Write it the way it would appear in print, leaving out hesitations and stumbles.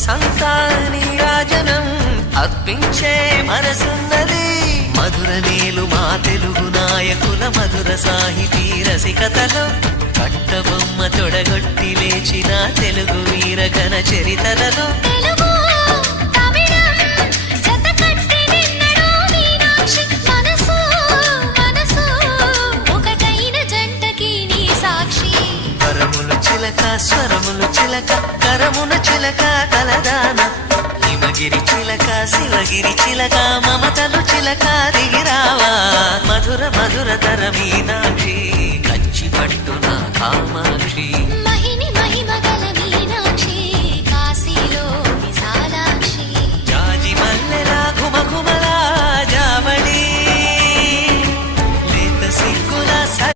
మనసంతా నీరాజనం అర్పించే మనసున్నది. మధుర నేలు మా తెలుగు నాయకుల మధుర సాహితీ రసికతలో కట్టబొమ్మ తొడగొట్టి లేచిన తెలుగు వీర ఘన చరితలలో స్వరములు చిలక కరమున చిలక కలదాన హిమగిరి చిలక శివగిరి చిలక మమతలు చిలక దిగిరావా మధుర మధుర తర మీనాక్షి.